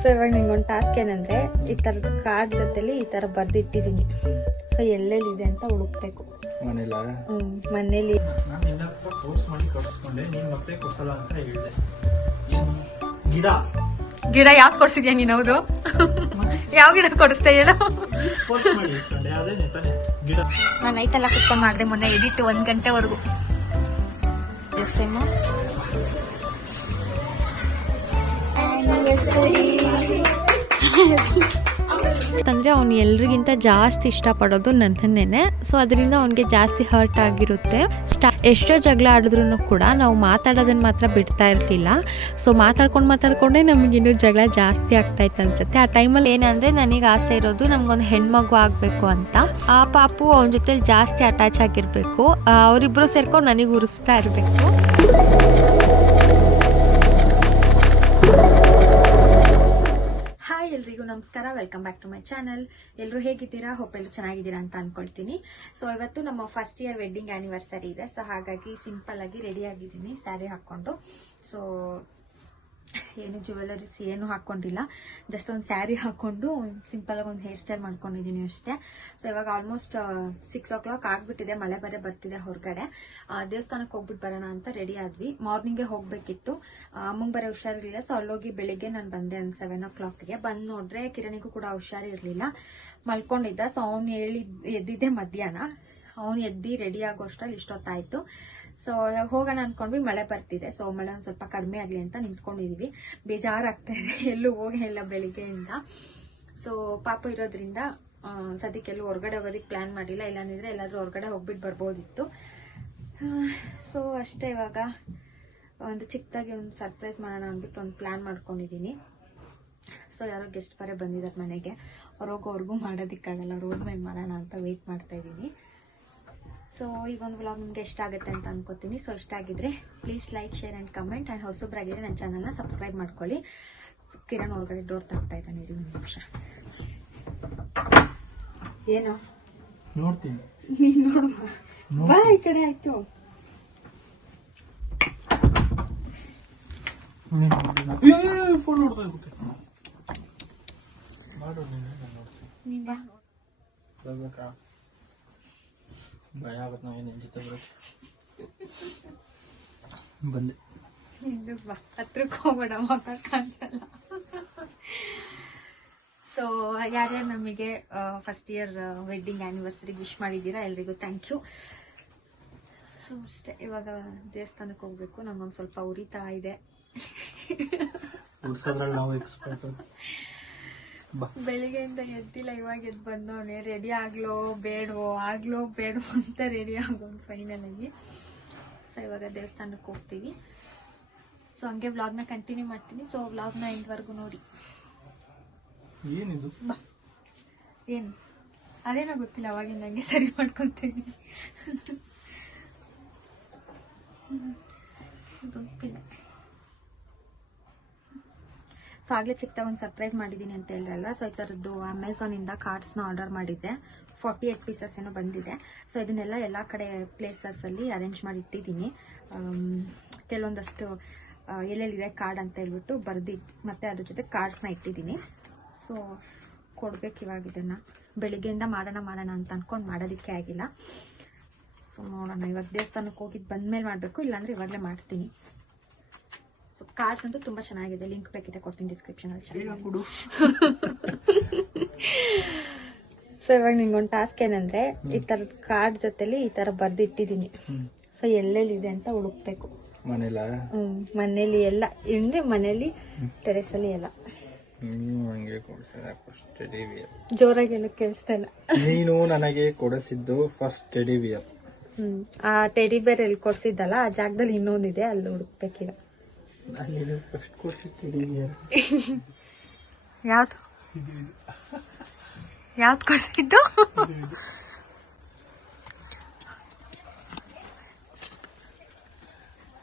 So ಇವಾಗ ಒಂದು task ಏನಂದ್ರೆ ಈ ಥರದ ಕಾರ್ಡ್ ಜೊತೆಲಿ ಈ ಥರ ಬರ್ದಿಟ್ಟಿದ್ದೀನಿ ಸೊ ಎಲ್ಲೆಲ್ಲಿದೆ ಅಂತ ಹುಡುಕ್ಬೇಕು. ಮನೇಲ? ಗಿಡ. ಗಿಡ ಯಾವ್ದು ಕೊಡ್ಸಿದ್ಯಾ ನೀನು ಹೌದು? ಯಾವ ಗಿಡ ಕೊಡಿಸ್ತಾ ಹೇಳು? ನಾನು ನೈಟೆಲ್ಲ ಕುತ್ಕೊಂಡು ಮಾಡಿದೆ ಮೊನ್ನೆ ಎಡಿಟ್ ಒಂದು ಗಂಟೆವರೆಗೂ. ಅಂತಂದರೆ ಅವ್ನು ಎಲ್ರಿಗಿಂತ ಜಾಸ್ತಿ ಇಷ್ಟಪಡೋದು ನನ್ನನ್ನೇ ಸೊ ಅದರಿಂದ ಅವನಿಗೆ ಜಾಸ್ತಿ ಹರ್ಟ್ ಆಗಿರುತ್ತೆ. ಸ್ಟಾ ಎಷ್ಟೋ ಜಗಳ ಆಡಿದ್ರು ಕೂಡ ನಾವು ಮಾತಾಡೋದನ್ನು ಮಾತ್ರ ಬಿಡ್ತಾ ಇರಲಿಲ್ಲ. ಸೊ ಮಾತಾಡ್ಕೊಂಡು ಮಾತಾಡ್ಕೊಂಡೇ ನಮಗೆ ಇನ್ನೂ ಜಗಳ ಜಾಸ್ತಿ ಆಗ್ತಾಯಿತ್ತು ಅನ್ಸುತ್ತೆ. ಆ ಟೈಮಲ್ಲಿ ಏನಂದರೆ ನನಗೆ ಆಸೆ ಇರೋದು ನಮಗೊಂದು ಹೆಣ್ಮಗು ಆಗಬೇಕು ಅಂತ. ಆ ಪಾಪು ಅವನ ಜೊತೆಲಿ ಜಾಸ್ತಿ ಅಟ್ಯಾಚ್ ಆಗಿರಬೇಕು. ಅವರಿಬ್ಬರು ಸೇರ್ಕೊಂಡು ನನಗೆ ಉರಿಸ್ತಾ ಇರಬೇಕು. ನಮಸ್ಕಾರ welcome back to my channel ಎಲ್ಲರೂ ಹೇಗಿದ್ದೀರಾ? ಎಲ್ಲರೂ ಚೆನ್ನಾಗಿದ್ದೀರಾ ಅಂತ ಅನ್ಕೊಳ್ತೀನಿ. ಸೊ ಇವತ್ತು ನಮ್ಮ ಫಸ್ಟ್ ಇಯರ್ ವೆಡ್ಡಿಂಗ್ ಆ್ಯನಿವರ್ಸರಿ ಇದೆ. ಸೊ ಹಾಗಾಗಿ ಸಿಂಪಲ್ ಆಗಿ ರೆಡಿ ಆಗಿದ್ದೀನಿ ಸ್ಯಾರಿ ಹಾಕ್ಕೊಂಡು. ಸೊ ಏನು ಜ್ಯುವೆಲ್ಲರೀಸ್ ಏನು ಹಾಕೊಂಡಿಲ್ಲ. ಜಸ್ಟ್ ಒಂದು ಸ್ಯಾರಿ ಹಾಕೊಂಡು ಸಿಂಪಲ್ ಆಗಿ ಒಂದು ಹೇರ್ ಸ್ಟೈಲ್ ಮಾಡ್ಕೊಂಡಿದ್ದೀನಿ ಅಷ್ಟೇ. ಸೊ ಇವಾಗ ಆಲ್ಮೋಸ್ಟ್ ಸಿಕ್ಸ್ ಓ ಕ್ಲಾಕ್ ಆಗ್ಬಿಟ್ಟಿದೆ. ಮಳೆ ಬರೆ ಬರ್ತಿದೆ ಹೊರಗಡೆ. ದೇವಸ್ಥಾನಕ್ಕೆ ಹೋಗ್ಬಿಟ್ಟು ಬರೋಣ ಅಂತ ರೆಡಿ ಆದ್ವಿ. ಮಾರ್ನಿಂಗೇ ಹೋಗ್ಬೇಕಿತ್ತು. ಅಮ್ಮಂಗೆ ಬರೋ ಹುಷಾರಿರಲಿಲ್ಲ. ಸೊ ಅಲ್ಲೋಗಿ ಬೆಳಿಗ್ಗೆ ನಾನು ಬಂದೆ ಒಂದು ಸೆವೆನ್ ಓ ಕ್ಲಾಕ್ಗೆ ಬಂದು ನೋಡಿದ್ರೆ ಕಿರಣಿಗೂ ಕೂಡ ಹುಷಾರಿರಲಿಲ್ಲ. ಮಲ್ಕೊಂಡಿದ್ದ. ಸೊ ಅವ್ನು ಹೇಳಿ ಎದ್ದಿದ್ದೆ ಮಧ್ಯಾಹ್ನ. ಅವ್ನು ಎದ್ದಿ ರೆಡಿ ಆಗೋ ಅಷ್ಟ್ರಲ್ಲಿ ಇಷ್ಟೊತ್ತಾಯ್ತು. ಸೊ ಹೋಗೋಣ ಅನ್ಕೊಂಡ್ವಿ, ಮಳೆ ಬರ್ತಿದೆ. ಸೊ ಮಳೆ ಒಂದು ಸ್ವಲ್ಪ ಕಡಿಮೆ ಆಗಲಿ ಅಂತ ನಿಂತ್ಕೊಂಡಿದೀವಿ. ಬೇಜಾರಾಗ್ತಾ ಇದೆ. ಎಲ್ಲೂ ಹೋಗೇ ಇಲ್ಲ ಬೆಳಿಗ್ಗೆಯಿಂದ. ಸೊ ಪಾಪ ಇರೋದ್ರಿಂದ ಸದ್ಯಕ್ಕೆ ಎಲ್ಲೂ ಹೊರಗಡೆ ಹೋಗೋದಕ್ಕೆ ಪ್ಲಾನ್ ಮಾಡಿಲ್ಲ. ಇಲ್ಲಾಂದಿದ್ರೆ ಎಲ್ಲಾದ್ರೂ ಹೊರಗಡೆ ಹೋಗ್ಬಿಟ್ಟು ಬರ್ಬೋದಿತ್ತು. ಸೊ ಅಷ್ಟೇ ಇವಾಗ. ಒಂದು ಚಿಕ್ಕದಾಗಿ ಒಂದು ಸರ್ಪ್ರೈಸ್ ಮಾಡೋಣ ಅಂದ್ಬಿಟ್ಟು ಒಂದು ಪ್ಲಾನ್ ಮಾಡ್ಕೊಂಡಿದ್ದೀನಿ ಸೊ ಯಾರೋ ಗೆಸ್ಟ್ ಬರೇ ಬಂದಿದ್ದಾರೆ ಮನೆಗೆ. ಅವ್ರೋಗೋವರೆಗೂ ಮಾಡೋದಿಕ್ಕಾಗಲ್ಲ. ಅವ್ರು ಹೋದ್ಮೇಲೆ ಮಾಡೋಣ ಅಂತ ವೆಯ್ಟ್ ಮಾಡ್ತಾ ಇದ್ದೀನಿ ಸೊ ಈ ಒಂದು ವ್ಲಾಗ್ ನಿಮ್ಗೆ ಇಷ್ಟ ಆಗುತ್ತೆ ಅಂತ ಅನ್ಕೋತೀನಿ. ಸೊ ಇಷ್ಟ ಆಗಿದ್ರೆ please like share and comment and ಹೊಸಬ್ರಾಗಿದ್ರೆ ನನ್ನ ಚಾನಲ್ನ ಸಬ್ಸ್ಕ್ರೈಬ್ ಮಾಡ್ಕೊಳ್ಳಿ. ಕಿರಣ್ ಹೊರಗಡೆ ಡೋರ್ ತಗ್ತಾ ಇದ್ದಾನೆ ಇರಿ ಒಂದು ನಿಮಿಷ. ಏನು? ನೋಡ್ತೀನಿ. ನೀನು ನೋಡುವ? ಬಾ ಈ ಕಡೆ ಆಯ್ತು. ಫೋನ್ ನೋಡ್ತಾ ಇರ್ಬೇಕು ನೀನ್ ಬಾ. ಬರ್ಬೇಕಾ? ಭಯ ಆಗತ್ತೆ ನಾವು ನಿನ್ನ ಜೊತೆ ಬರೋಕ್ಕೆ ಬಂದೆ. ಇದು ಹತ್ರಕ್ಕೆ ಹೋಗೋಣ ಮಕ್ಕ ಕಾಣಿಸಲ್ಲ. ಸೊ ಯಾರ್ಯಾರು ನಮಗೆ first year wedding anniversary wish ಮಾಡಿದ್ದೀರಾ ಎಲ್ರಿಗೂ ಥ್ಯಾಂಕ್ ಯು ಸೊ ಅಷ್ಟೇ ಇವಾಗ ದೇವಸ್ಥಾನಕ್ಕೆ ಹೋಗ್ಬೇಕು ನಂಗೊಂದು ಸ್ವಲ್ಪ ಉರಿತಾ ಇದೆ. ನಾವು ಎಕ್ಸ್ಪರ್ಟ್ ಬೆಳಿಗ್ಗೆಯಿಂದ ಎದ್ದಿಲ್ಲ ಇವಾಗ ಎದ್ದು ಬಂದವನೆ. ರೆಡಿ ಆಗ್ಲೋ ಬೇಡವೋ ಆಗ್ಲೋ ಬೇಡವೋ ಅಂತ ರೆಡಿ ಆಗೋನು ಫೈನಲ್ ಆಗಿ ಸೊ ಇವಾಗ ದೇವಸ್ಥಾನಕ್ಕೆ ಹೋಗ್ತೀವಿ. ಸೊ ಹಂಗೆ ವ್ಲಾಗ್ನ ಕಂಟಿನ್ಯೂ ಮಾಡ್ತೀನಿ. ಸೊ ವ್ಲಾಗ್ನ ಇಂದವರೆಗೂ ನೋಡಿ. ಏನಿದು? ಏನು? ಅದೇನೋ ಗೊತ್ತಿಲ್ಲ ಅವಾಗಿಂದ ಹಂಗೆ ಸರಿ ಮಾಡ್ಕೊತೀನಿ. ಸೊ ಆಗಲೇ ಚಿಕ್ಕದಾಗ ಒಂದು ಸರ್ಪ್ರೈಸ್ ಮಾಡಿದ್ದೀನಿ ಅಂತ ಹೇಳಿದ್ರಲ್ವ ಸೊ ಈ ಥರದ್ದು ಅಮೆಝಾನಿಂದ ಕಾರ್ಡ್ಸ್ನ ಆರ್ಡರ್ ಮಾಡಿದ್ದೆ. ಫಾರ್ಟಿ ಏಟ್ ಪೀಸಸ್ ಏನೋ ಬಂದಿದೆ. ಸೊ ಇದನ್ನೆಲ್ಲ ಎಲ್ಲ ಕಡೆ ಪ್ಲೇಸಸಲ್ಲಿ ಅರೇಂಜ್ ಮಾಡಿ ಇಟ್ಟಿದ್ದೀನಿ. ಕೆಲವೊಂದಷ್ಟು ಎಲ್ಲೆಲ್ಲಿದೆ ಕಾರ್ಡ್ ಅಂತ ಹೇಳ್ಬಿಟ್ಟು ಬರ್ದಿ ಮತ್ತೆ ಅದ್ರ ಜೊತೆ ಕಾರ್ಡ್ಸ್ನ ಇಟ್ಟಿದ್ದೀನಿ. ಸೊ ಕೊಡ್ಬೇಕು ಇವಾಗ ಇದನ್ನು. ಬೆಳಿಗ್ಗೆಯಿಂದ ಮಾಡೋಣ ಮಾಡೋಣ ಅಂತ ಅಂದ್ಕೊಂಡು ಮಾಡೋದಕ್ಕೆ ಆಗಿಲ್ಲ. ಸೊ ನೋಡೋಣ. ಇವಾಗ ದೇವಸ್ಥಾನಕ್ಕೆ ಹೋಗಿದ್ದು ಬಂದಮೇಲೆ ಮಾಡಬೇಕು, ಇಲ್ಲಾಂದರೆ ಇವಾಗಲೇ ಮಾಡ್ತೀನಿ. ಸೊ ಕಾರ್ಡ್ಸ್ ಅಂತೂ ತುಂಬಾ ಚೆನ್ನಾಗಿದೆ. ಲಿಂಕ್ ಪ್ಯಾಕೆಟ್ ಕೊಡ್ತೀನಿ ಡಿಸ್ಕ್ರಿಪ್ಷನ್ ಅಲ್ಲಿ ಸೊ ಇವಾಗ ನಿಂಗೊಂದು ಟಾಸ್ಕ್ ಏನಂದ್ರೆ ಈ ಥರದ ಕಾರ್ಡ್ ಜೊತೆಲಿ ಈ ತರ ಬರ್ದಿಟ್ಟಿದೀನಿ ಸೊ ಎಲ್ಲೆಲ್ಲಿದೆ ಅಂತ ಹುಡುಕ್ಬೇಕು. ಮನೇಲ? ಹ್ಮ್. ಮನೇಲಿ ಎಲ್ಲ ಅಂದ್ರೆ ಮನೇಲಿ ಎಲ್ಲ. ಫಸ್ಟ್ ಟೆಡಿ ವಿಯರ್ ಜೋರಾಗಿ ಎಲ್ಲ ಕೇಳಿಸ್ತಾ ಇಲ್ಲ ನೀನು ನನಗೆ ಕೊಡಿಸಿದ್ದು ಫಸ್ಟ್ ಟೆಡಿ ವಿಯರ್ ಹ್ಮ್. ಆ ಟೆಡಿ ಬೇರ್ ಎಲ್ಲಿ ಕೊಡ್ಸಿದ್ದಲ್ಲ ಆ ಜಾಗದಲ್ಲಿ ಇನ್ನೊಂದಿದೆ ಅಲ್ಲಿ ಹುಡುಕ್ಬೇಕೀಗ ನಾನು ಫಸ್ಟ್ ಯಾವುದು ಯಾವ್ದು ಕೊಡ್ಸಿದ್ದು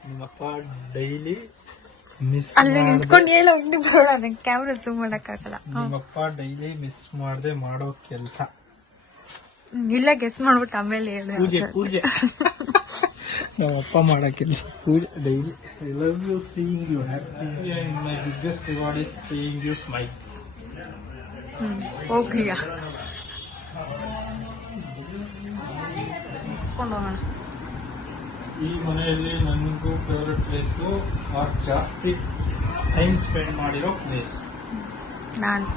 ನಿಮ್ಮಪ್ಪ ಡೈಲಿ ಮಿಸ್ ಅಲ್ಲಿ ನಿಂತ್ಕೊಂಡು ಹೇಳೋ ಹಿಂದೆ ಬರೋಣ ನಂಗೆ ಕ್ಯಾಮ್ರಾ ಝೂಮ್ ಮಾಡೋಕ್ಕಾಗಲ್ಲ. ನಿಮ್ಮಪ್ಪ ಡೈಲಿ ಮಿಸ್ ಮಾಡದೆ ಮಾಡೋ ಕೆಲಸ. ಇಲ್ಲ ಗೆಸ್ ಮಾಡ್ಬಿಟ್ಟು ಆಮೇಲೆ ಹೇಳು ಪೂಜೆ ಪೂಜೆ. ನಮ್ಮ ಅಪ್ಪ ಮಾಡೋ ಕೆಲಸ ಪೂಜೆ daily I love you seeing you happy and my biggest reward is seeing you smile ಹೋಗ್ರಿಯ ಮುಗಿಸ್ಕೊಂಡು ಹೋಗೋಣ. ಈ ಮನೆಯಲ್ಲಿ ನನಗೂ ಫೇವ್ರೆಟ್ ಪ್ಲೇಸು ಆರ್ ಜಾಸ್ತಿ ಟೈಮ್ ಸ್ಪೆಂಡ್ ಮಾಡಿರೋ ಪ್ಲೇಸ್ ನಾನು.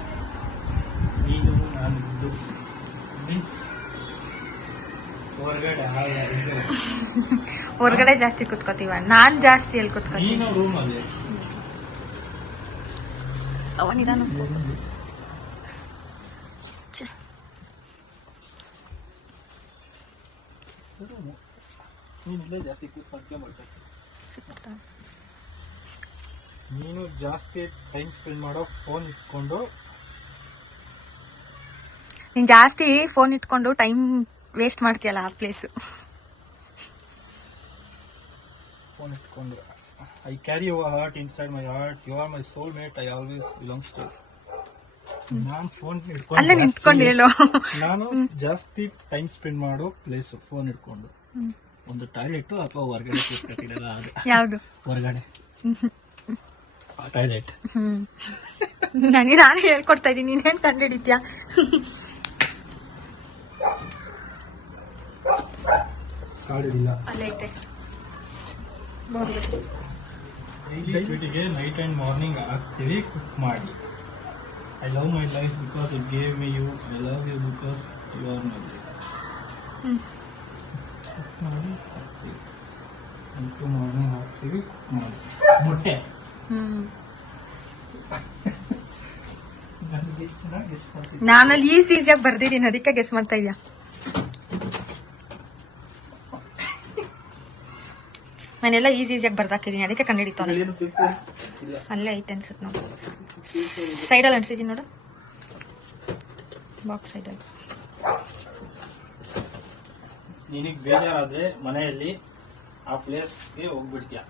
ನೀನು ನಾನು ಮೀನ್ಸ್ ಹೊರಗಡೆ ಜಾಸ್ತಿ ಕುತ್ಕೋತೀವ? ನಾನ್ ಜಾಸ್ತಿ ಎಲ್ಲಿ ಕುತ್ಕೋತೀನಿ. ಅವ ನಿಧಾನ. ನೀನು ಜಾಸ್ತಿ ಟೈಮ್ ಸ್ಪೆಂಡ್ ಮಾಡೋ ಫೋನ್ ಇಟ್ಕೊಂಡು ನೀನು ಜಾಸ್ತಿ ಫೋನ್ ಇಟ್ಕೊಂಡು ಟೈಮ್ ವೇಸ್ಟ್ ಮಾಡ್ತೀಯಲ್ಲ ಆ ಪ್ಲೇಸು ಫೋನ್ ಇಟ್ಕೊಂಡು I carry your heart inside my heart you are my soul mate I always belongs to ನಾನು ಫೋನ್ ಅಲ್ಲೇ ನಿಂತ್ಕೊಂಡು ಹೇಳು. ನಾನು ಜಾಸ್ತಿ ಟೈಮ್ ಸ್ಪೆಂಡ್ ಮಾಡೋ ಪ್ಲೇಸ್ ಫೋನ್ ಇಟ್ಕೊಂಡು. ಒಂದು ಟಾಯ್ಲೆಟ್ ಅಥವಾ ಹೊರಗಡೆ ಕೂತ್ಕೊತಿರಲ್ಲ ಅದು? ಯಾವುದು? ಹೊರಗಡೆ. ಟಾಯ್ಲೆಟ್ ನನಗೆ ನಾನೇ ಹೇಳ್ಕೊಡ್ತಾ ಇದೀನಿ ಕಂಡು ಕಂಡುಹಿಡಿತ್ಯಾ? ಕಾಡಿಲ್ಲ ಅಲ್ಲೈತೆ. ಡೈಲಿ ಸ್ವೀಟಿಗೆ ನೈಟ್ ಆ್ಯಂಡ್ ಮಾರ್ನಿಂಗ್ ಹಾಕ್ತೀವಿ ಕುಕ್ ಮಾಡಿ. I love my life because it gave me you I love you because you are my. Cook ಮಾಡಿ ಹಾಕ್ತೀವಿ ನೈಟು ಮಾರ್ನಿಂಗ್ ಹಾಕ್ತೀವಿ ಕುಕ್ ಮಾಡಿ. ಮೊಟ್ಟೆ. ನಾನಲ್ಲಿ ಈಸಿ ಈಸಿಯಾಗಿ ಬರ್ದಿದ್ದೀನಿ ಅದಕ್ಕೆ ಗೆಸ್ ಮಾಡ್ತಾ ಇದ್ಯಾ. ನಾನೆಲ್ಲ ಈಸಿ ಈಸಿಯಾಗಿ ಬರ್ದಾಕಿದ್ದೀನಿ ಅದಕ್ಕೆ ಕಂಡಿಡಿತ ಏನು ಅಲ್ಲೇ ಐತೆ ಅನ್ಸುತ್ತೆ ನಾವು ಸೈಡಲ್ಲಿ ಅನ್ಸಿದ್ದೀನಿ ನೋಡು. ಬಾಕ್ಸ್ ಸೈಡಲ್ಲಿ ನಿನಗೆ ಬೇಜಾರಾದ್ರೆ ಮನೆಯಲ್ಲಿ ಆ ಪ್ಲೇಸ್ಗೆ ಹೋಗ್ಬಿಡ್ತೀಯ.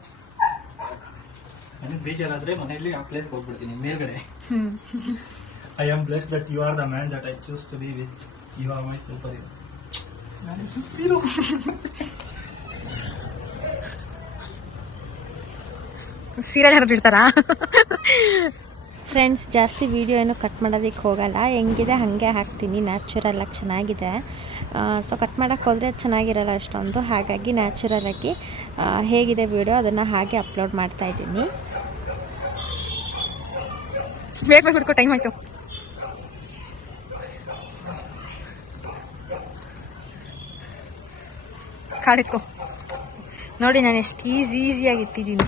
ನನಗೆ ಬೇಜಾರಾದ್ರೆ ಮನೆಯಲ್ಲಿ ಆ ಪ್ಲೇಸ್ಗೆ ಹೋಗ್ಬಿಡ್ತೀನಿ ಮೇಲ್ಗಡೆ. ಹ್ಮ್. I am bless that you are the man that I choose to be with you are my superhero ನಾನು ಸೂಪರ್ ಹೀರೋ ಸೀರಿಯಲ್ ಯಾರು ಬಿಡ್ತಾರಾ ಫ್ರೆಂಡ್ಸ್ ಜಾಸ್ತಿ ವೀಡಿಯೋ ಏನು ಕಟ್ ಮಾಡೋದಕ್ಕೆ ಹೋಗಲ್ಲ. ಹೆಂಗಿದೆ? ಹಾಗೆ ಹಾಕ್ತೀನಿ. ನ್ಯಾಚುರಲ್ ಆಗಿ ಚೆನ್ನಾಗಿದೆ. ಸೊ ಕಟ್ ಮಾಡೋಕ್ಕೆ ಹೋದರೆ ಚೆನ್ನಾಗಿರಲ್ಲ ಅಷ್ಟೊಂದು. ಹಾಗಾಗಿ ನ್ಯಾಚುರಲಾಗಿ ಹೇಗಿದೆ ವೀಡಿಯೋ ಅದನ್ನು ಹಾಗೆ ಅಪ್ಲೋಡ್ ಮಾಡ್ತಾ ಇದ್ದೀನಿ. ಬೇಗ ಟೈಮ್ ಆಯಿತು. ಕಾಡಿಟ್ಕೋ ನೋಡಿ ನಾನು ಎಷ್ಟು ಈಸಿ ಈಸಿಯಾಗಿ ಇಟ್ಟಿದ್ದೀನಿ.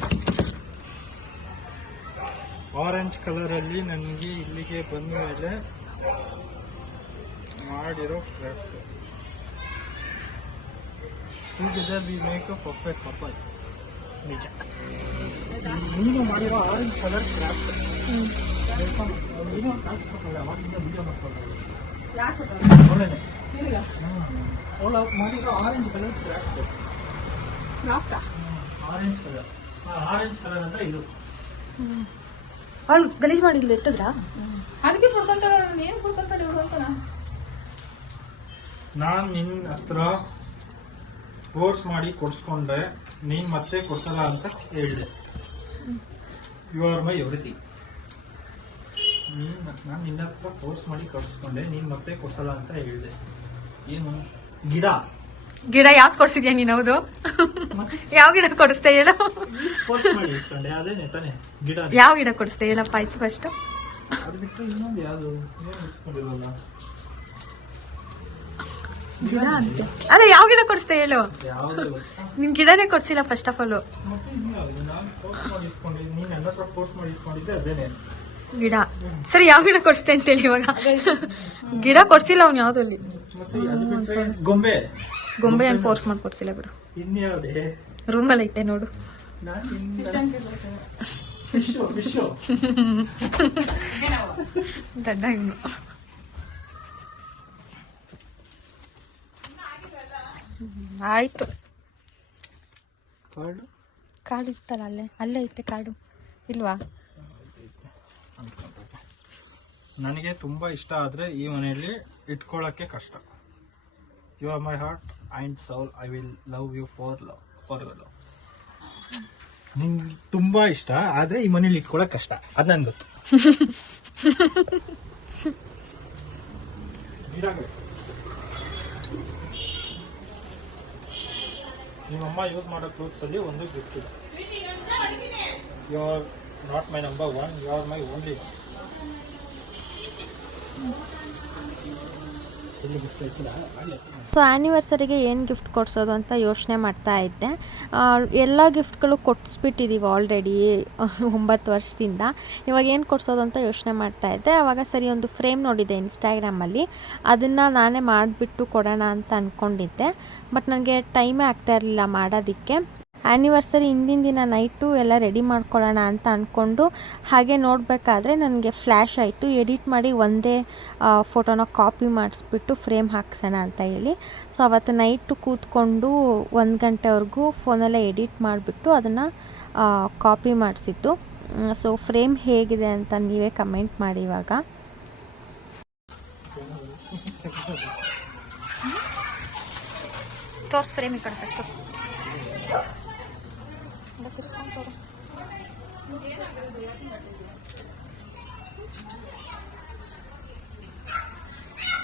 ಆರೆಂಜ್ ಕಲರ್ ಅಲ್ಲಿ ನನಗೆ ಇಲ್ಲಿಗೆ ಬಂದ ಮೇಲೆ ಮಾಡಿರೋ craft together we make a perfect couple ನಿಜ. ನೀನು ಮಾಡಿರೋ ಆರೆಂಜ್ ಕಲರ್ ಕ್ರಾಫ್ಟ್ ಏನೋ ಕಾಣಿಸ್ಬೇಕಲ್ಲ ಅವಾಗಿಂದ ವಿಡಿಯೋ ಮಾಡ್ಕೊಂಡು ಅವಳೇನೆ ಅವಳು ಮಾಡಿರೋ orange colour craft orange colour orange colour ಅಂದ್ರೆ ಇದು. ಅವಳು ಗಲೀಜ್ ಮಾಡಿ ಇಟ್ಟದ್ರ ಎತ್ತದ್ರಾ? ಅದಕ್ಕೆ ಕೊಡ್ಕೊಂತಾಳ ಏನು ಕೊಡ್ಕೊಂತಾಳೆ ಇವ್ರು ಅಂತ ನಾನ್. ನಿನ್ ಹತ್ರ ಫೋರ್ಸ್ ಮಾಡಿ ಕೊಡ್ಸ್ಕೊಂಡೆ ನೀನ್ ಮತ್ತೆ ಕೊಡ್ಸಲ್ಲ ಅಂತ ಹೇಳಿದೆ. ಯು ಆರ್ ಮೈ ಎವ್ರಿಥಿಂಗ್ ನೀನ್ ನಾನು ನಿನ್ನ ಹತ್ರ ಫೋರ್ಸ್ ಮಾಡಿ ಕೊಡ್ಸ್ಕೊಂಡೆ ನೀನ್ ಮತ್ತೆ ಕೊಡ್ಸಲ್ಲ ಅಂತ ಹೇಳಿದೆ. ಏನು? ಗಿಡ. ಗಿಡ ಯಾವ್ದು ಕೊಡ್ಸಿದ್ಯಾ ನೀನು? ಹೌದು. ಯಾವ ಗಿಡ ಕೊಡಿಸ್ದೆ ಹೇಳು. ಯಾವ ಗಿಡ ಕೊಡಿಸ್ದೆ ಹೇಳಪ್ಪ ಆಯ್ತು ಫಸ್ಟ್ ಗಿಡ ಅಂತೆ. ಅದೇ ಯಾವ ಗಿಡ ಕೊಡಿಸ್ದೆ ಹೇಳು. ನಿನ್ ಗಿಡನೇ ಕೊಡ್ಸಿಲ್ಲ ಫಸ್ಟ್ ಆಫ್ ಆಲ್ ಗಿಡ. ಸರಿ ಯಾವ ಗಿಡ ಕೊಡಿಸ್ತೇ ಅಂತೇಳಿ ಇವಾಗ. ಗಿಡ ಕೊಡ್ಸಿಲ್ಲ ಅವ್ನು ಯಾವ್ದಲ್ಲಿ ಗೊಂಬೆ ಗೊಂಬೆ ಏನು ಫೋರ್ಸ್ ಮಾಡ್ಕೊಡ್ಸಿಲ್ಲ ಬಿಡು. ಇನ್ಯಾವುದೇ? ರೂಮಲ್ಲಿ ಐತೆ ನೋಡು ದಡ್ಡ ಇನ್ನು. ಆಯ್ತು. ಕಾಡು? ಇತ್ತಲ್ಲ ಅಲ್ಲೇ? ಅಲ್ಲೇ ಐತೆ ಕಾಡು. ಇಲ್ವಾ? ನನಗೆ ತುಂಬಾ ಇಷ್ಟ ಆದ್ರೆ ಈ ಮನೆಯಲ್ಲಿ ಇಟ್ಕೊಳ್ಳೋಕ್ಕೆ ಕಷ್ಟ. You are my heart soul, soul I will love you for love for ನಿಂಗೆ ತುಂಬ ಇಷ್ಟ ಆದರೆ ಈ ಮನೇಲಿ ಇಟ್ಕೊಳಕ್ ಕಷ್ಟ. ಅದು ನನ್ಗೆ ಗೊತ್ತು. ನಿಮ್ಮ ನಿಮ್ಮಮ್ಮ ಯೂಸ್ ಮಾಡೋ ಕ್ಲೋತ್ಸ್ ಅಲ್ಲಿ ಒಂದು ಗಿಫ್ಟ್ ಇದೆ you are not my number one you are my only so ಆ್ಯನಿವರ್ಸರಿಗೆ ಏನು ಗಿಫ್ಟ್ ಕೊಡಿಸೋದು ಅಂತ ಯೋಚನೆ ಮಾಡ್ತಾ ಇದ್ದೆ. ಎಲ್ಲ ಗಿಫ್ಟ್ಗಳು ಕೊಟ್ಸ್ಬಿಟ್ಟಿದ್ದೀವಿ ಆಲ್ರೆಡಿ ಒಂಬತ್ತು ವರ್ಷದಿಂದ. ಇವಾಗ ಏನು ಕೊಡಿಸೋದು ಅಂತ ಯೋಚನೆ ಮಾಡ್ತಾ ಇದ್ದೆ. ಆವಾಗ ಸರಿ ಒಂದು ಫ್ರೇಮ್ ನೋಡಿದ್ದೆ ಇನ್ಸ್ಟಾಗ್ರಾಮಲ್ಲಿ ಅದನ್ನು ನಾನೇ ಮಾಡಿಬಿಟ್ಟು ಕೊಡೋಣ ಅಂತ ಅಂದ್ಕೊಂಡಿದ್ದೆ ಬಟ್ ನನಗೆ ಟೈಮೇ ಆಗ್ತಾ ಇರಲಿಲ್ಲ ಮಾಡೋದಕ್ಕೆ. ಆ್ಯನಿವರ್ಸರಿ ಹಿಂದಿನ ದಿನ ನೈಟು ಎಲ್ಲ ರೆಡಿ ಮಾಡ್ಕೊಳ್ಳೋಣ ಅಂತ ಅಂದ್ಕೊಂಡು ಹಾಗೆ ನೋಡಬೇಕಾದ್ರೆ ನನಗೆ ಫ್ಲ್ಯಾಶ್ ಆಯಿತು. ಎಡಿಟ್ ಮಾಡಿ ಒಂದೇ ಫೋಟೋನ ಕಾಪಿ ಮಾಡಿಸ್ಬಿಟ್ಟು ಫ್ರೇಮ್ ಹಾಕ್ಸೋಣ ಅಂತ ಹೇಳಿ. ಸೊ ಅವತ್ತು ನೈಟು ಕೂತ್ಕೊಂಡು ಒಂದು ಗಂಟೆವರೆಗೂ ಫೋನಲ್ಲೇ ಎಡಿಟ್ ಮಾಡಿಬಿಟ್ಟು ಅದನ್ನು ಕಾಪಿ ಮಾಡಿಸಿದ್ದು. ಸೊ ಫ್ರೇಮ್ ಹೇಗಿದೆ ಅಂತ ನೀವೇ ಕಮೆಂಟ್ ಮಾಡಿ ಇವಾಗ. ತೋರ್ಸ್ ಫ್ರೇಮ್ ಈ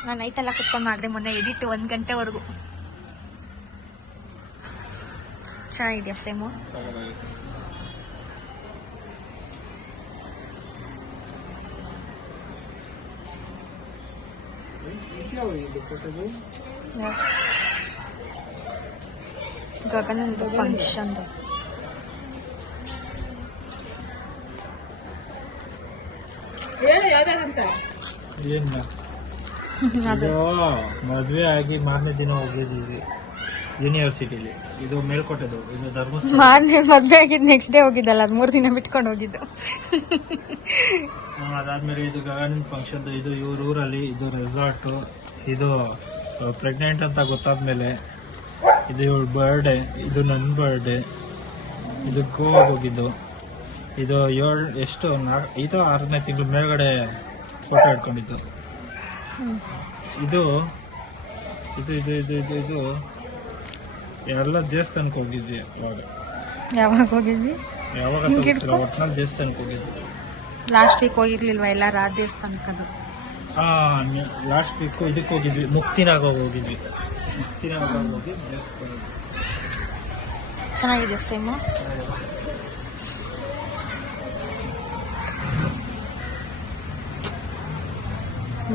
ನಾನು ನೈಟೆಲ್ಲ ಕುತ್ಕೊಂಡು ಮಾಡಿದೆ ಮೊನ್ನೆ ಎಡಿಟ್ ಒಂದು ಗಂಟೆವರೆಗೂ. ಚೆನ್ನಾಗಿದೆಯಾ ಫ್ರೇಮು ಗಗನ ಫಂಕ್ಷನ್ದು ಹೇಳು ಏನ್ ಮದ್ವೆ ಆಗಿ ಮಾರನೇ ದಿನ ಹೋಗಿದ್ದೀವಿ ಯೂನಿವರ್ಸಿಟಿಲಿ ಇದು ಮೇಲ್ಕೋಟೆದು ಇದು ಧರ್ಮಸ್ಥಳ. ಮಾರನೇ ಮದ್ವೆ ಆಗಿದ್ದು ನೆಕ್ಸ್ಟ್ ಡೇ ಹೋಗಿದ್ದಲ್ಲ ಅದು ಮೂರು ದಿನ ಬಿಟ್ಕೊಂಡು ಹೋಗಿದ್ದು. ಅದಾದ್ಮೇಲೆ ಇದು ಗಗನ ಫಂಕ್ಷನ್ ಇದು ಇವ್ರ ಊರಲ್ಲಿ ಇದು ರೆಸಾರ್ಟ್ ಇದು ಪ್ರೆಗ್ನೆಂಟ್ ಅಂತ ಗೊತ್ತಾದ್ಮೇಲೆ ಇದು ಇವಳ ಬರ್ಡೇ ಇದು ನನ್ನ ಬರ್ಡೇ ಇದು ಗೋವಾಗೆ ಹೋಗಿದ್ದು. ಇದು ಏಳು ಎಷ್ಟು ನಾಲ್ಕು ಐದು ಆರನೇ ತಿಂಗಳ ಮೇಲ್ಗಡೆ ಫೋಟೋ ಇಟ್ಕೊಂಡಿದ್ದು ಇದು ಇದು ಇದು ಇದು ಇದು ಇದು ಎಲ್ಲ ದೇವಸ್ಥಾನಕ್ಕೆ ಹೋಗಿದ್ವಿ ಅವಾಗ ಯಾವಾಗ ಹೋಗಿದ್ವಿ? ಯಾವಾಗ. ಒಟ್ನಲ್ಲಿ ದೇವಸ್ಥಾನಕ್ಕೆ ಹೋಗಿದ್ವಿ. ಲಾಸ್ಟ್ ವೀಕ್ ಹೋಗಿರ್ಲಿಲ್ವಾ ಎಲ್ಲ ಆ ದೇವಸ್ಥಾನಕ್ಕೆ ಅದು? ಹಾಂ ಲಾಸ್ಟ್ ವೀಕು ಇದಕ್ಕೆ ಹೋಗಿದ್ವಿ ಮುಕ್ತಿನಾಗ ಹೋಗಿದ್ವಿ. ಮುಕ್ತಿನಾಗ ಹೋಗಿ ದೇವಸ್ಥಾನ ಚೆನ್ನಾಗಿದೆ ಫ್ರೇಮು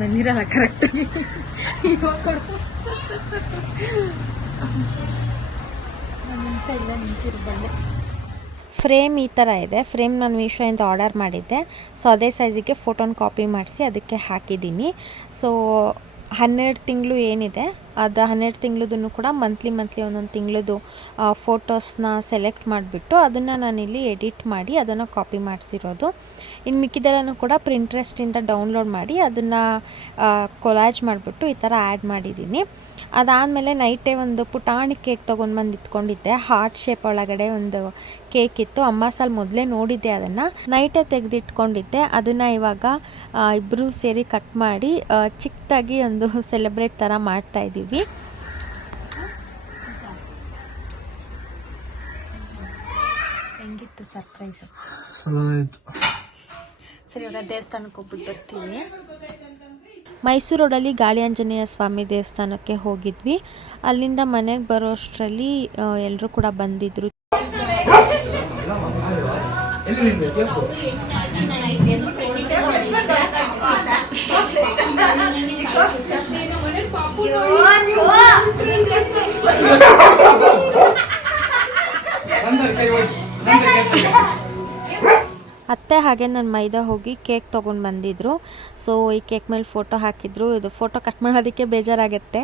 ಬಂದಿರಲ್ಲ ಕರೆಕ್ಟಾಗಿ ಇವಾಗ ಕೊಡು. ನಿಮಿಷ ಇಲ್ಲ ಫ್ರೇಮ್ ಈ ಥರ ಇದೆ. ಫ್ರೇಮ್ ನಾನು ಮೀಶೋಯಿಂದ ಆರ್ಡರ್ ಮಾಡಿದ್ದೆ. ಸೊ ಅದೇ ಸೈಜಿಗೆ ಫೋಟೋನ ಕಾಪಿ ಮಾಡಿಸಿ ಅದಕ್ಕೆ ಹಾಕಿದ್ದೀನಿ. ಸೊ ಹನ್ನೆರಡು ತಿಂಗಳು ಏನಿದೆ, ಅದು ಹನ್ನೆರಡು ತಿಂಗಳದನ್ನು ಕೂಡ ಮಂತ್ಲಿ ಮಂತ್ಲಿ ಒಂದೊಂದು ತಿಂಗಳದು ಫೋಟೋಸ್ನ ಸೆಲೆಕ್ಟ್ ಮಾಡಿಬಿಟ್ಟು ಅದನ್ನು ನಾನಿಲ್ಲಿ ಎಡಿಟ್ ಮಾಡಿ ಅದನ್ನು ಕಾಪಿ ಮಾಡಿಸಿರೋದು. ಇನ್ನು ಮಿಕ್ಕಿದೆಲ್ಲನೂ ಕೂಡ ಪ್ರಿಂಟ್ರೆಸ್ಟಿಂದ ಡೌನ್ಲೋಡ್ ಮಾಡಿ ಅದನ್ನು ಕೊಲಾಜ್ ಮಾಡಿಬಿಟ್ಟು ಈ ಥರ ಆ್ಯಡ್ ಮಾಡಿದ್ದೀನಿ. ಅದಾದಮೇಲೆ ನೈಟೇ ಒಂದು ಪುಟಾಣಿ ಕೇಕ್ ತೊಗೊಂಡು ಬಂದು ಇಟ್ಕೊಂಡಿದ್ದೆ. ಹಾರ್ಟ್ ಶೇಪ್ ಒಳಗಡೆ ಒಂದು ಕೇಕ್ ಇತ್ತು. ಅಮ್ಮ ಸಾಲ ಮೊದಲೇ ನೋಡಿದ್ದೆ ಅದನ್ನು. ನೈಟೇ ತೆಗೆದಿಟ್ಕೊಂಡಿದ್ದೆ. ಅದನ್ನು ಇವಾಗ ಇಬ್ಬರೂ ಸೇರಿ ಕಟ್ ಮಾಡಿ ಚಿಕ್ಕದಾಗಿ ಒಂದು ಸೆಲೆಬ್ರೇಟ್ ಥರ ಮಾಡ್ತಾ ಇದ್ದೀವಿ. ಹೆಂಗಿತ್ತು ಸರ್ಪ್ರೈಸು ಸರಿ ಇವಾಗ ದೇವಸ್ಥಾನಕ್ಕೆ ಹೋಗ್ಬಿಟ್ಟು ಬರ್ತೀವಿ ಮೈಸೂರು ರೋಡಲ್ಲಿ ಗಾಳಿ ಆಂಜನೇಯ ಸ್ವಾಮಿ ದೇವಸ್ಥಾನಕ್ಕೆ ಹೋಗಿದ್ವಿ. ಅಲ್ಲಿಂದ ಮನೆಗೆ ಬರೋ ಅಷ್ಟರಲ್ಲಿ ಎಲ್ಲರೂ ಕೂಡ ಬಂದಿದ್ರು. ಅತ್ತೆ ಹಾಗೆ ನನ್ನ ಮೈದಾ ಹೋಗಿ ಕೇಕ್ ತೊಗೊಂಡು ಬಂದಿದ್ರು. ಸೊ ಈ ಕೇಕ್ ಮೇಲೆ ಫೋಟೋ ಹಾಕಿದ್ರು. ಇದು ಫೋಟೋ ಕಟ್ ಮಾಡೋದಕ್ಕೆ ಬೇಜಾರಾಗುತ್ತೆ.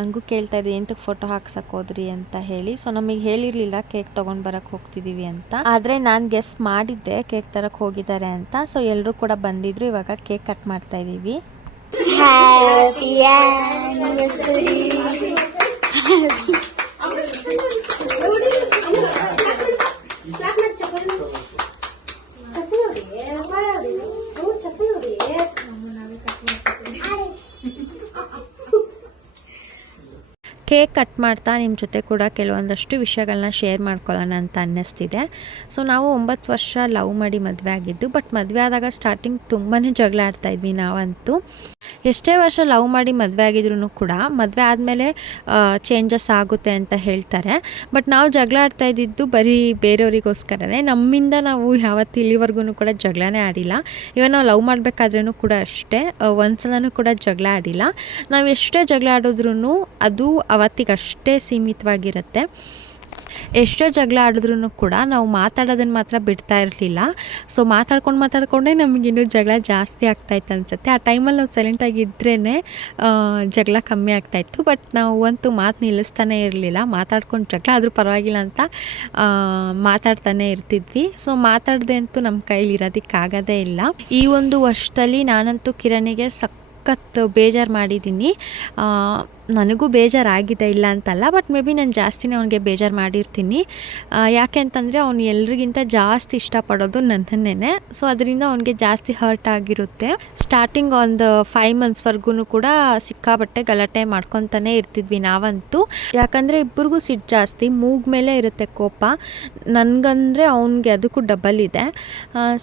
ಹಂಗೂ ಕೇಳ್ತಾ ಇದ್ದೀವಿ ಎಂತಕ್ಕೆ ಫೋಟೋ ಹಾಕ್ಸಕ್ಕೆ ಹೋದ್ರಿ? ಅಂತ ಹೇಳಿ. ಸೊ ನಮಗೆ ಹೇಳಿರಲಿಲ್ಲ ಕೇಕ್ ತೊಗೊಂಡು ಬರೋಕ್ಕೆ ಹೋಗ್ತಿದ್ದೀವಿ ಅಂತ. ಆದರೆ ನಾನು ಗೆಸ್ ಮಾಡಿದ್ದೆ ಕೇಕ್ ತರಕ್ಕೆ ಹೋಗಿದ್ದಾರೆ ಅಂತ. ಸೊ ಎಲ್ಲರೂ ಕೂಡ ಬಂದಿದ್ರು. ಇವಾಗ ಕೇಕ್ ಕಟ್ ಮಾಡ್ತಾ ಇದ್ದೀವಿ 파라리, 노차 플로리에 ಕೇಕ್ ಕಟ್ ಮಾಡ್ತಾ ನಿಮ್ಮ ಜೊತೆ ಕೂಡ ಕೆಲವೊಂದಷ್ಟು ವಿಷಯಗಳನ್ನ ಶೇರ್ ಮಾಡ್ಕೊಳ್ಳೋಣ ಅಂತ ಅನ್ನಿಸ್ತಿದೆ. ಸೊ ನಾವು ಒಂಬತ್ತು ವರ್ಷ ಲವ್ ಮಾಡಿ ಮದುವೆ ಆಗಿದ್ದು, ಬಟ್ ಮದುವೆ ಆದಾಗ ಸ್ಟಾರ್ಟಿಂಗ್ ತುಂಬಾ ಜಗಳ ಆಡ್ತಾ ಇದ್ವಿ ನಾವಂತೂ. ಎಷ್ಟೇ ವರ್ಷ ಲವ್ ಮಾಡಿ ಮದುವೆ ಆಗಿದ್ರು ಕೂಡ ಮದುವೆ ಆದಮೇಲೆ ಚೇಂಜಸ್ ಆಗುತ್ತೆ ಅಂತ ಹೇಳ್ತಾರೆ. ಬಟ್ ನಾವು ಜಗಳ ಆಡ್ತಾ ಇದ್ದಿದ್ದು ಬರೀ ಬೇರೆಯವರಿಗೋಸ್ಕರನೇ. ನಮ್ಮಿಂದ ನಾವು ಯಾವತ್ತು ಇಲ್ಲಿವರೆಗೂ ಕೂಡ ಜಗಳನೇ ಆಡಿಲ್ಲ. ಇವಾಗ ನಾವು ಲವ್ ಮಾಡಬೇಕಾದ್ರೂ ಕೂಡ ಅಷ್ಟೇ. ಒಂದ್ಸಲನೂ ಕೂಡ ಜಗಳ ಆಡಿಲ್ಲ. ನಾವು ಎಷ್ಟೇ ಜಗಳ ಆಡಿದ್ರೂ ಅದು ಅವತ್ತಿಗೆ ಅಷ್ಟೇ ಸೀಮಿತವಾಗಿರುತ್ತೆ. ಎಷ್ಟೋ ಜಗಳ ಆಡಿದ್ರೂ ಕೂಡ ನಾವು ಮಾತಾಡೋದನ್ನು ಮಾತ್ರ ಬಿಡ್ತಾ ಇರಲಿಲ್ಲ. ಸೊ ಮಾತಾಡ್ಕೊಂಡು ಮಾತಾಡ್ಕೊಂಡೇ ನಮಗಿನ್ನೂ ಜಗಳ ಜಾಸ್ತಿ ಆಗ್ತಾಯಿತ್ತು ಅನಿಸುತ್ತೆ. ಆ ಟೈಮಲ್ಲಿ ನಾವು ಸೈಲೆಂಟಾಗಿ ಇದ್ರೇ ಜಗಳ ಕಮ್ಮಿ ಆಗ್ತಾಯಿತ್ತು ಬಟ್ ನಾವು ಅಂತೂ ಮಾತು ನಿಲ್ಲಿಸ್ತಾನೆ ಇರಲಿಲ್ಲ. ಮಾತಾಡ್ಕೊಂಡು ಜಗಳ ಆದರೂ ಪರವಾಗಿಲ್ಲ ಅಂತ ಮಾತಾಡ್ತಾನೆ ಇರ್ತಿದ್ವಿ. ಸೊ ಮಾತಾಡದೆ ಅಂತೂ ನಮ್ಮ ಕೈಲಿ ಇರೋದಕ್ಕಾಗೋದೇ ಇಲ್ಲ. ಈ ಒಂದು ವರ್ಷದಲ್ಲಿ ನಾನಂತೂ ಕಿರಣಿಗೆ ಸಖತ್ ಬೇಜಾರು ಮಾಡಿದ್ದೀನಿ. ನನಗೂ ಬೇಜಾರಾಗಿದೆ ಇಲ್ಲ ಅಂತಲ್ಲ ಬಟ್ ಮೇ ಬಿ ನಾನು ಜಾಸ್ತಿನೇ ಅವನಿಗೆ ಬೇಜಾರು ಮಾಡಿರ್ತೀನಿ. ಯಾಕೆ ಅಂತಂದರೆ ಅವನು ಎಲ್ರಿಗಿಂತ ಜಾಸ್ತಿ ಇಷ್ಟಪಡೋದು ನನ್ನನ್ನೇ ಸೊ ಅದರಿಂದ ಅವನಿಗೆ ಜಾಸ್ತಿ ಹರ್ಟ್ ಆಗಿರುತ್ತೆ. ಸ್ಟಾರ್ಟಿಂಗ್ ಒಂದು ಫೈವ್ ಮಂತ್ಸ್ವರೆಗೂ ಕೂಡ ಸಿಕ್ಕಾಬಟ್ಟೆ ಗಲಾಟೆ ಮಾಡ್ಕೊತಾನೆ ಇರ್ತಿದ್ವಿ ನಾವಂತೂ. ಯಾಕಂದರೆ ಇಬ್ಬರಿಗೂ ಸಿಟ್ಟು ಜಾಸ್ತಿ, ಮೂಗ್ ಮೇಲೆ ಇರುತ್ತೆ ಕೋಪ. ನನಗಂದರೆ ಅವನಿಗೆ ಅದಕ್ಕೂ ಡಬಲ್ ಇದೆ.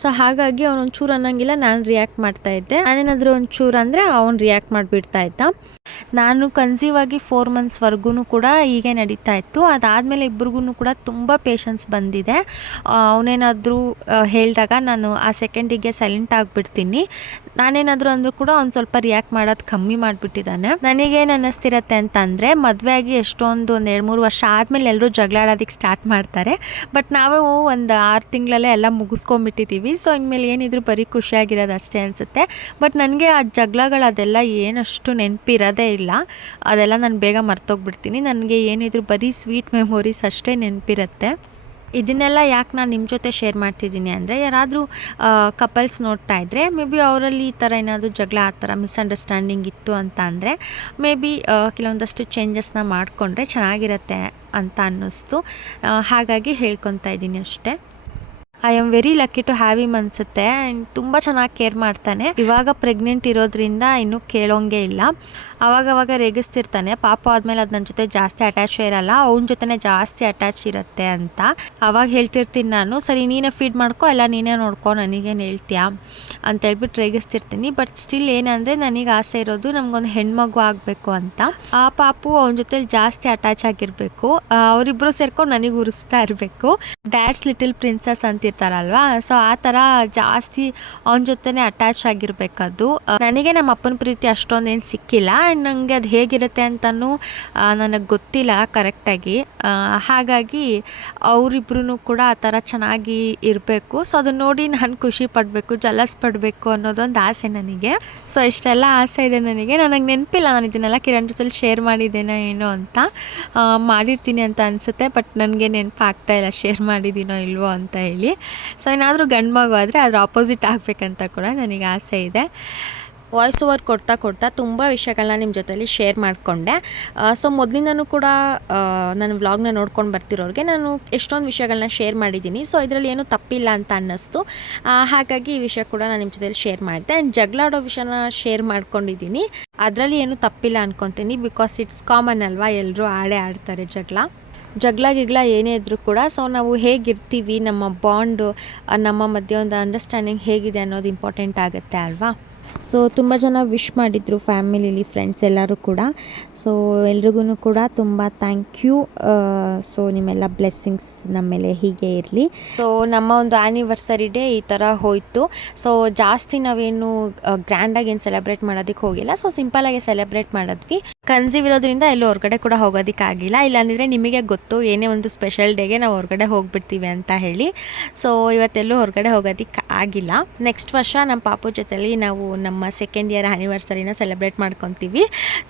ಸೊ ಹಾಗಾಗಿ ಅವನು ಒಂಚೂರು ಅನ್ನಂಗಿಲ್ಲ, ನಾನು ರಿಯಾಕ್ಟ್ ಮಾಡ್ತಾ ಇದ್ದೆ. ನಾನೇನಾದರೂ ಒಂಚೂರು ಅಂದರೆ ಅವ್ನು ರಿಯಾಕ್ಟ್ ಮಾಡಿಬಿಡ್ತಾ ಇದ್ದ. ನಾನು ಕನ್ಸೀವ್ ಆಗಿ ಫೋರ್ ಮಂತ್ಸ್ವರೆಗೂ ಕೂಡ ಹೀಗೆ ನಡೀತಾ ಇತ್ತು. ಅದಾದಮೇಲೆ ಇಬ್ರಿಗೂ ಕೂಡ ತುಂಬ ಪೇಷನ್ಸ್ ಬಂದಿದೆ. ಅವನೇನಾದರೂ ಹೇಳಿದಾಗ ನಾನು ಆ ಸೆಕೆಂಡಿಗೆ ಸೈಲೆಂಟ್ ಆಗಿಬಿಡ್ತೀನಿ. ನಾನೇನಾದರೂ ಅಂದರೂ ಕೂಡ ಒಂದ್ ಸ್ವಲ್ಪ ರಿಯಾಕ್ಟ್ ಮಾಡೋದು ಕಮ್ಮಿ ಮಾಡಿಬಿಟ್ಟಿದ್ದಾನೆ. ನನಗೇನು ಅನ್ನಿಸ್ತಿರತ್ತೆ ಅಂತಂದರೆ ಮದುವೆ ಆಗಿ ಎಷ್ಟೊಂದು ಒಂದು ಎರಡು ಮೂರು ವರ್ಷ ಆದಮೇಲೆ ಎಲ್ಲರೂ ಜಗಳ ಆಡೋದಕ್ಕೆ ಸ್ಟಾರ್ಟ್ ಮಾಡ್ತಾರೆ. ಬಟ್ ನಾವು ಒಂದು ಆರು ತಿಂಗಳಲ್ಲೇ ಎಲ್ಲ ಮುಗಿಸ್ಕೊಂಬಿಟ್ಟಿದ್ದೀವಿ ಸೊ ಇನ್ಮೇಲೆ ಏನಿದ್ರು ಬರೀ ಖುಷಿಯಾಗಿರೋದು ಅಷ್ಟೇ ಅನಿಸುತ್ತೆ. ಬಟ್ ನನಗೆ ಆ ಜಗಳಗಳು ಅದೆಲ್ಲ ಏನಷ್ಟು ನೆನಪಿರೋದೇ ಇಲ್ಲ. ಅದೆಲ್ಲ ನಾನು ಬೇಗ ಮರ್ತೋಗ್ಬಿಡ್ತೀನಿ. ನನಗೆ ಏನಿದ್ರು ಬರೀ ಸ್ವೀಟ್ ಮೆಮೊರೀಸ್ ಅಷ್ಟೇ ನೆನಪಿರುತ್ತೆ. ಇದನ್ನೆಲ್ಲ ಯಾಕೆ ನಾನು ನಿಮ್ಮ ಜೊತೆ ಶೇರ್ ಮಾಡ್ತಿದ್ದೀನಿ ಅಂದರೆ, ಯಾರಾದರೂ ಕಪಲ್ಸ್ ನೋಡ್ತಾ ಇದ್ದರೆ ಮೇ ಬಿ ಅವರಲ್ಲಿ ಈ ಥರ ಏನಾದರೂ ಜಗಳ, ಆ ಥರ ಮಿಸ್ಅಂಡರ್ಸ್ಟ್ಯಾಂಡಿಂಗ್ ಇತ್ತು ಅಂತ ಅಂದರೆ ಮೇ ಬಿ ಕೆಲವೊಂದಷ್ಟು ಚೇಂಜಸ್ನ ಮಾಡಿಕೊಂಡ್ರೆ ಚೆನ್ನಾಗಿರತ್ತೆ ಅಂತ ಅನ್ನಿಸ್ತು. ಹಾಗಾಗಿ ಹೇಳ್ಕೊತಾ ಇದ್ದೀನಿ ಅಷ್ಟೇ. I am very lucky to have him ಅನ್ಸುತ್ತೆ. ಆ್ಯಂಡ್ ತುಂಬ ಚೆನ್ನಾಗಿ ಕೇರ್ ಮಾಡ್ತಾನೆ. ಇವಾಗ ಪ್ರೆಗ್ನೆಂಟ್ ಇರೋದ್ರಿಂದ ಇನ್ನೂ ಕೇಳೋಂಗೆ ಇಲ್ಲ. ಅವಾಗವಾಗ ರೇಗಿಸ್ತಿರ್ತಾನೆ. ಪಾಪ ಆದ್ಮೇಲೆ ಅದು ನನ್ನ ಜೊತೆ ಜಾಸ್ತಿ ಅಟ್ಯಾಚ್ ಇರಲ್ಲ. ಅವನ ಜೊತೆನೇ ಜಾಸ್ತಿ ಅಟ್ಯಾಚ್ ಇರುತ್ತೆ ಅಂತ ಅವಾಗ ಹೇಳ್ತಿರ್ತೀನಿ ನಾನು. ಸರಿ, ನೀನೇ ಫೀಡ್ ಮಾಡ್ಕೊ, ಎಲ್ಲ ನೀನೇ ನೋಡ್ಕೊ, ನನಗೇನು ಹೇಳ್ತೀಯಾ? ಅಂತ ಹೇಳ್ಬಿಟ್ಟು ರೇಗಿಸ್ತಿರ್ತೀನಿ. ಬಟ್ ಸ್ಟಿಲ್ ಏನಂದರೆ ನನಗೆ ಆಸೆ ಇರೋದು ನಮಗೊಂದು ಹೆಣ್ಮಗು ಆಗಬೇಕು ಅಂತ. ಆ ಪಾಪು ಅವನ ಜೊತೆಲಿ ಜಾಸ್ತಿ ಅಟ್ಯಾಚ್ ಆಗಿರಬೇಕು. ಅವರಿಬ್ಬರು ಸೇರ್ಕೊಂಡು ನನಗೆ ಉರಿಸ್ತಾ ಇರಬೇಕು. ಡ್ಯಾಡ್ಸ್ ಲಿಟಲ್ ಪ್ರಿನ್ಸಸ್ ಅಂತಿರ್ತಾರಲ್ವಾ ಸೊ ಆ ಥರ ಜಾಸ್ತಿ ಅವನ ಜೊತೆನೇ ಅಟ್ಯಾಚ್ ಆಗಿರಬೇಕದು. ನನಗೆ ನಮ್ಮ ಅಪ್ಪನ ಪ್ರೀತಿ ಅಷ್ಟೊಂದೇನು ಸಿಕ್ಕಿಲ್ಲ. ಆ್ಯಂಡ್ ನನಗೆ ಅದು ಹೇಗಿರುತ್ತೆ ಅಂತಲೂ ನನಗೆ ಗೊತ್ತಿಲ್ಲ ಕರೆಕ್ಟಾಗಿ ಹಾಗಾಗಿ ಅವರಿಬ್ರು ಕೂಡ ಆ ಥರ ಚೆನ್ನಾಗಿ ಇರಬೇಕು. ಸೊ ಅದನ್ನ ನೋಡಿ ನಾನು ಖುಷಿ ಪಡಬೇಕು ಜಲಸ್ ಪಡಬೇಕು ಅನ್ನೋದೊಂದು ಆಸೆ ನನಗೆ. ಸೊ ಇಷ್ಟೆಲ್ಲ ಆಸೆ ಇದೆ ನನಗೆ. ನನಗೆ ನೆನಪಿಲ್ಲ ನಾನು ಇದನ್ನೆಲ್ಲ ಕಿರಣ್ ಜೊತೆಲಿ ಶೇರ್ ಮಾಡಿದ್ದೇನೋ ಏನೋ ಅಂತ. ಮಾಡಿರ್ತೀನಿ ಅಂತ ಅನಿಸುತ್ತೆ ಬಟ್ ನನಗೆ ನೆನಪಾಗ್ತಾ ಇಲ್ಲ ಶೇರ್ ಮಾಡಿದ್ದೀನೋ ಇಲ್ವೋ ಅಂತ ಹೇಳಿ. ಸೊ ಏನಾದರೂ ಗಂಡು ಮಗು ಆದರೆ ಅದ್ರ ಆಪೋಸಿಟ್ ಆಗಬೇಕಂತ ಕೂಡ ನನಗೆ ಆಸೆ ಇದೆ. ವಾಯ್ಸ್ ಓವರ್ ಕೊಡ್ತಾ ಕೊಡ್ತಾ ತುಂಬ ವಿಷಯಗಳನ್ನ ನಿಮ್ಮ ಜೊತೆಯಲ್ಲಿ ಶೇರ್ ಮಾಡಿಕೊಂಡೆ. ಸೊ ಮೊದಲಿಂದನೂ ಕೂಡ ನನ್ನ ವ್ಲಾಗ್ನ ನೋಡ್ಕೊಂಡು ಬರ್ತಿರೋರಿಗೆ ನಾನು ಎಷ್ಟೊಂದು ವಿಷಯಗಳನ್ನ ಶೇರ್ ಮಾಡಿದ್ದೀನಿ. ಸೊ ಇದರಲ್ಲಿ ಏನೂ ತಪ್ಪಿಲ್ಲ ಅಂತ ಅನ್ನಿಸ್ತು. ಹಾಗಾಗಿ ಈ ವಿಷಯ ಕೂಡ ನಾನು ನಿಮ್ಮ ಜೊತೆಯಲ್ಲಿ ಶೇರ್ ಮಾಡಿದೆ. ಆ್ಯಂಡ್ ಜಗಳಾಡೋ ವಿಷಯನ ಶೇರ್ ಮಾಡ್ಕೊಂಡಿದ್ದೀನಿ. ಅದರಲ್ಲಿ ಏನೂ ತಪ್ಪಿಲ್ಲ ಅನ್ಕೊತೀನಿ ಬಿಕಾಸ್ ಇಟ್ಸ್ ಕಾಮನ್ ಅಲ್ವಾ? ಎಲ್ಲರೂ ಆಡೇ ಆಡ್ತಾರೆ ಜಗಳ. ಜಗಳ ಗಿಗ್ಳ ಏನೇ ಇದ್ದರೂ ಕೂಡ ಸೊ ನಾವು ಹೇಗಿರ್ತೀವಿ, ನಮ್ಮ ಬಾಂಡು ನಮ್ಮ ಮಧ್ಯೆ ಒಂದು ಅಂಡರ್ಸ್ಟ್ಯಾಂಡಿಂಗ್ ಹೇಗಿದೆ ಅನ್ನೋದು ಇಂಪಾರ್ಟೆಂಟ್ ಆಗುತ್ತೆ ಅಲ್ವಾ? ಸೊ ತುಂಬ ಜನ ವಿಶ್ ಮಾಡಿದರು ಫ್ಯಾಮಿಲಿಲಿ ಫ್ರೆಂಡ್ಸ್ ಎಲ್ಲರೂ ಕೂಡ. ಸೊ ಎಲ್ರಿಗೂ ಕೂಡ ತುಂಬ ಥ್ಯಾಂಕ್ ಯು ಸೊ ನಿಮ್ಮೆಲ್ಲ ಬ್ಲೆಸ್ಸಿಂಗ್ಸ್ ನಮ್ಮ ಮೇಲೆ ಹೀಗೆ ಇರಲಿ. ಸೊ ನಮ್ಮ ಒಂದು ಆ್ಯನಿವರ್ಸರಿ ಡೇ ಈ ಥರ ಹೋಯಿತು. ಸೊ ಜಾಸ್ತಿ ನಾವೇನು ಗ್ರ್ಯಾಂಡಾಗಿ ಏನು ಸೆಲೆಬ್ರೇಟ್ ಮಾಡೋದಕ್ಕೆ ಹೋಗಿಲ್ಲ. ಸೊ ಸಿಂಪಲಾಗಿ ಸೆಲೆಬ್ರೇಟ್ ಮಾಡಿದ್ವಿ. ಕನ್ಸೀವ್ ಇರೋದ್ರಿಂದ ಎಲ್ಲೂ ಹೊರಗಡೆ ಕೂಡ ಹೋಗೋದಕ್ಕಾಗಿಲ್ಲ. ಇಲ್ಲಾಂದರೆ ನಿಮಗೆ ಗೊತ್ತು, ಏನೇ ಒಂದು ಸ್ಪೆಷಲ್ ಡೇಗೆ ನಾವು ಹೊರಗಡೆ ಹೋಗಿಬಿಡ್ತೀವಿ ಅಂತ ಹೇಳಿ. ಸೊ ಇವತ್ತೆಲ್ಲೂ ಹೊರಗಡೆ ಹೋಗೋದಕ್ಕೆ ಆಗಿಲ್ಲ. ನೆಕ್ಸ್ಟ್ ವರ್ಷ ನಮ್ಮ ಪಾಪು ಜೊತೆಲಿ ನಾವು ನಮ್ಮ ಸೆಕೆಂಡ್ ಇಯರ್ ಆ್ಯನಿವರ್ಸರಿನ ಸೆಲೆಬ್ರೇಟ್ ಮಾಡ್ಕೊತೀವಿ.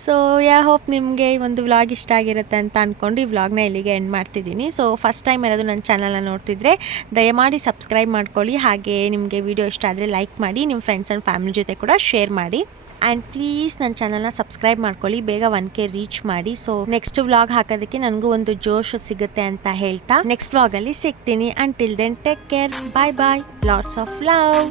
ಸೊ ಯಾ ಹೋಪ್ ನಿಮಗೆ ಈ ಒಂದು ವ್ಲಾಗ್ ಇಷ್ಟ ಆಗಿರುತ್ತೆ ಅಂತ ಅಂದ್ಕೊಂಡು ಈ ವ್ಲಾಗ್ನ ಇಲ್ಲಿಗೆ ಎಂಡ್ ಮಾಡ್ತಿದ್ದೀನಿ. ಸೊ ಫಸ್ಟ್ ಟೈಮ್ ಏನಾದರೂ ನನ್ನ ಚಾನಲ್ನ ನೋಡ್ತಿದ್ರೆ ದಯಮಾಡಿ ಸಬ್ಸ್ಕ್ರೈಬ್ ಮಾಡ್ಕೊಳ್ಳಿ. ಹಾಗೆ ನಿಮಗೆ ವಿಡಿಯೋ ಇಷ್ಟ ಆದರೆ ಲೈಕ್ ಮಾಡಿ ನಿಮ್ಮ ಫ್ರೆಂಡ್ಸ್ ಆ್ಯಂಡ್ ಫ್ಯಾಮಿಲಿ ಜೊತೆ ಕೂಡ ಶೇರ್ ಮಾಡಿ. ಆ್ಯಂಡ್ ಪ್ಲೀಸ್ ನನ್ನ ಚಾನಲ್ನ ಸಬ್ಸ್ಕ್ರೈಬ್ ಮಾಡ್ಕೊಳ್ಳಿ. ಬೇಗ ಒನ್ ಕೆ ರೀಚ್ ಮಾಡಿ. ಸೊ ನೆಕ್ಸ್ಟ್ ವ್ಲಾಗ್ ಹಾಕೋದಕ್ಕೆ ನನಗೂ ಒಂದು ಜೋಶ್ ಸಿಗುತ್ತೆ ಅಂತ ಹೇಳ್ತಾ. ನೆಕ್ಸ್ಟ್ ವ್ಲಾಗಲ್ಲಿ ಸಿಗ್ತೀನಿ. And till then take care bye bye lots of love